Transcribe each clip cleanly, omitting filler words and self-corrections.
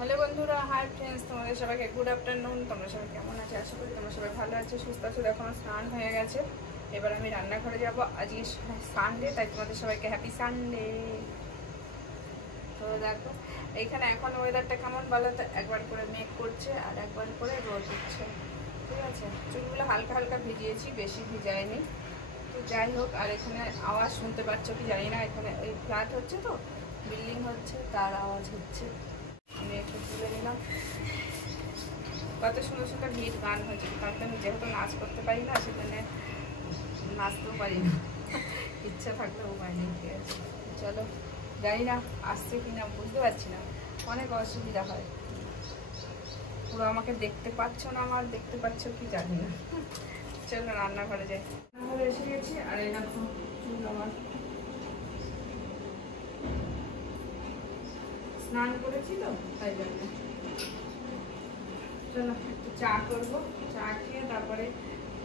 Hello বন্ধুরা, hi friends, তোমাদের সবাইকে গুড আফটারনুন। তোমরা সবাই কেমন আছো? আশা করি তোমরা সবাই ভালো আছো, সুস্থ আছো। দেখো আমার স্নান হয়ে গেছে, এবার আমি রান্নাঘরে যাব। আজকে সানডে, তাই তোমাদের সবাইকে হ্যাপি সানডে। তো দেখো এইখানে এখন ওয়েদারটা কেমন বলো তো, একবার করে মেঘ করছে আর একবার করে রোদ উঠছে। ঠিক আছে, চুলগুলো হালকা হালকা ভিজিয়েছি, বেশি ভিজায়নি। তো যাই হোক, আর এখানে আওয়াজ শুনতে পাচ্ছ কি জানি না, এখানে ওই ফ্ল্যাট হচ্ছে তো, বিল্ডিং হচ্ছে, তার আওয়াজ হচ্ছে। আমি একটু তুলে নিলাম। কত সুন্দর সুন্দর হিট গান হয়েছে, তাতে আমি যেহেতু নাচ করতে পারি না, সেখানে নাচতেও পারি না, ইচ্ছা থাকলেও উপায় নেই। ঠিক আছে, চলো। জানি না আসছে কি না, বুঝতে পারছি না, অনেক অসুবিধা হয়। পুরো আমাকে দেখতে পাচ্ছ না, আমার দেখতে পাচ্ছ কি জানি না। চলো রান্নাঘরে যাই। রান্নাঘরে এসে গেছি, আর এই দেখো চুল আমার স্নান করেছি তো, তাই জন্য। চলো একটু চা করবো, চা খেয়ে তারপরে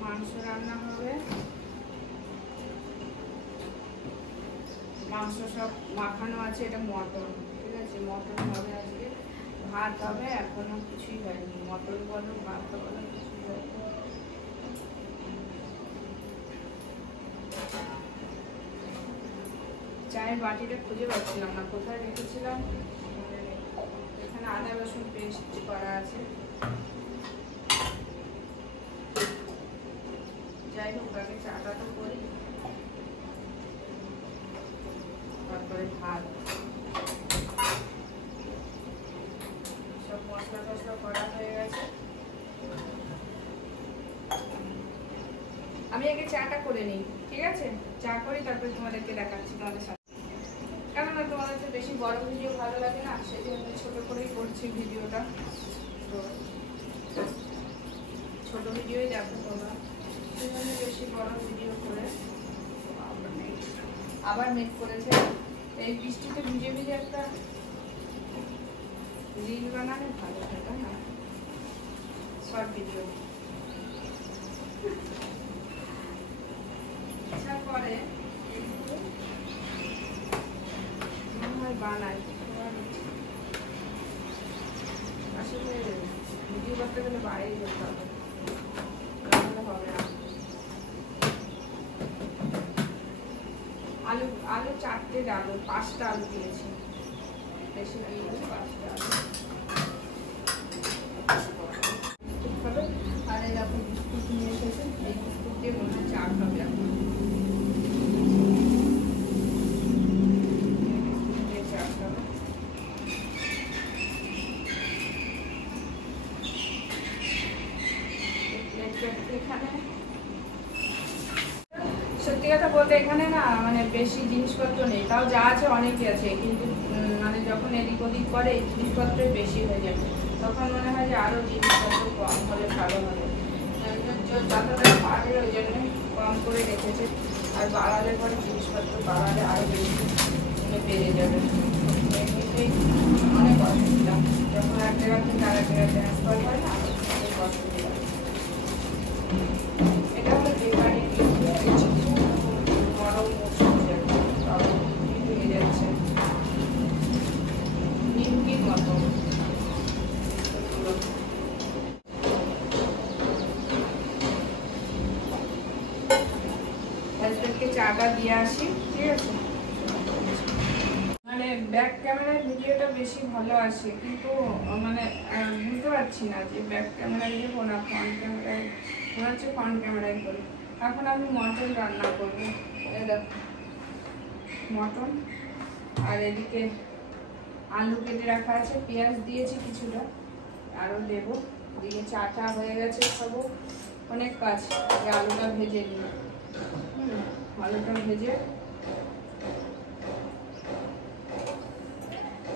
মাংস রান্না হবে। মাংস সব মাখানো আছে, এটা মটন। ঠিক আছে, মটন হবে আজকে। ভাত হবে, এখনো কিছুই হয়নি। মটন বলো, ভাত বলো, কিছুই হয়নি। চায়ের বাটিটা খুঁজে পাচ্ছিলাম না, কোথায় রেখেছিলাম। এখানে আদা রসুন পেস্ট করা আছে। যাই হোক, আগে চাটা তো করি, তারপরে ভাত। সব মশলা টসলা করা হয়ে গেছে। আমি আগে চাটা করে নিই, ঠিক আছে? চা করি, তারপরে তোমাদেরকে দেখাচ্ছি তোমাদের সাথে। কেননা তোমাদের তো বেশি বড় ভিডিও ভালো লাগে না, সেই জন্য ছোট করেই করছি ভিডিওটা। তো ছোট ভিডিওই দেখো তোমরা, সেই জন্য বেশি বড় ভিডিও করে। আবার মেক করেছে, এই বৃষ্টিতে ভিজে ভিজে একটা রিল বানালে ভালো হয়, তাই না? শর্ট ভিডিও পরে বানাই। আসলে ভিডিও করতে গেলে বাইরে যেতে হবে, তাহলে হবে না। আলু আলু 4টে আলু, 5টা আলু দিয়েছি, বেশি দিয়ে 5টা আলু। আর এরকম বিস্কুট নিয়ে এসেছে, এই বিস্কুট দিয়ে মনে হয় চা খাবে এখন। সত্যি কথা বলতে এখানে না মানে বেশি জিনিসপত্র নেই, তাও যা আছে অনেকই আছে, কিন্তু মানে যখন এদিক ওদিক করে জিনিসপত্রই বেশি হয়ে যায়, তখন মনে হয় যে আরও জিনিসপত্র কম হলে ভালো হবে। যতটা পারে ওই জন্য কম করে রেখেছে, আর বাড়ালে পরে জিনিসপত্র বাড়ালে আরও বেশি বেড়ে যাবে। এমনিতেই অনেক অসুবিধা, যখন এক জায়গা থেকে আরেক জায়গায় ট্রান্সফার হয় না, অনেক অসুবিধা। এটা হলো বেকারি নরম হয়ে যাচ্ছে, নিমকির মতো। হাজবেন্ডকে চাটা দিয়ে আসি, ঠিক আছে? মানে ব্যাক ক্যামেরায় ভিডিওটা বেশি ভালো আসে, কিন্তু মানে বুঝতে পারছি না যে ব্যাক ক্যামেরায় দেবো না ফ্রন্ট ক্যামেরায়। মনে হচ্ছে ফ্রন্ট ক্যামেরায় করি। এখন আমি মটন রান্না করবো, দেখো মটন। আর এদিকে আলু কেটে রাখা আছে, পেঁয়াজ দিয়েছি কিছুটা, আরও দেবো। এদিকে চাটা হয়ে গেছে, খাবো। অনেক কাজ, আলুটা ভেজে নিই। আলুটা ভেজে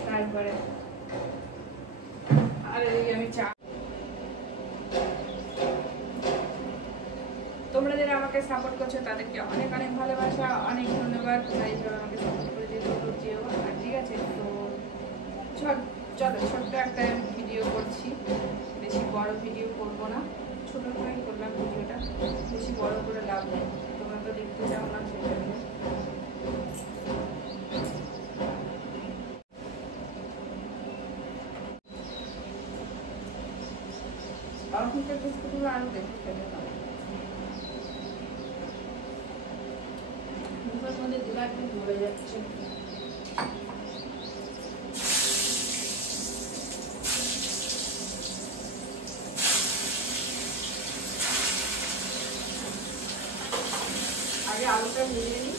তারপরে আর এদিকে আমি চা। তোমরা যারা আমাকে সাপোর্ট করছো তাদেরকে অনেক অনেক ভালোবাসা, অনেক ধন্যবাদ। তাই জন্য আমাকে সাপোর্ট করে যেও। আর ঠিক আছে, তো চলো ছোট্ট একটা ভিডিও করছি, বেশি বড় ভিডিও করবো না, ছোট করেই করলাম ভিডিওটা, বেশি বড় করে লাভ নেই, তোমরা তো দেখতে চাও না, সেই জন্য। অনেকটা বিস্কুটগুলো আরো দেখে ফেলে মুখের মধ্যে দিলে একদম ধরে যাচ্ছে। আগে আলুটা ভেজে নিই,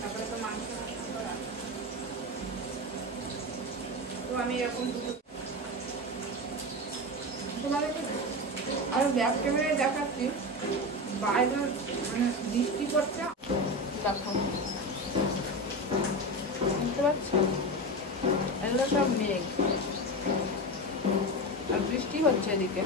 তারপরে তো মাংস করা। তো আমি এরকম দুটো তোমাদেরকে আর ব্যাক ক্যামেরায় দেখাচ্ছি, বাইরে মানে বৃষ্টি পড়ছে, দেখো বুঝতে পারছো, এগুলো সব মেঘ আর বৃষ্টি হচ্ছে এদিকে।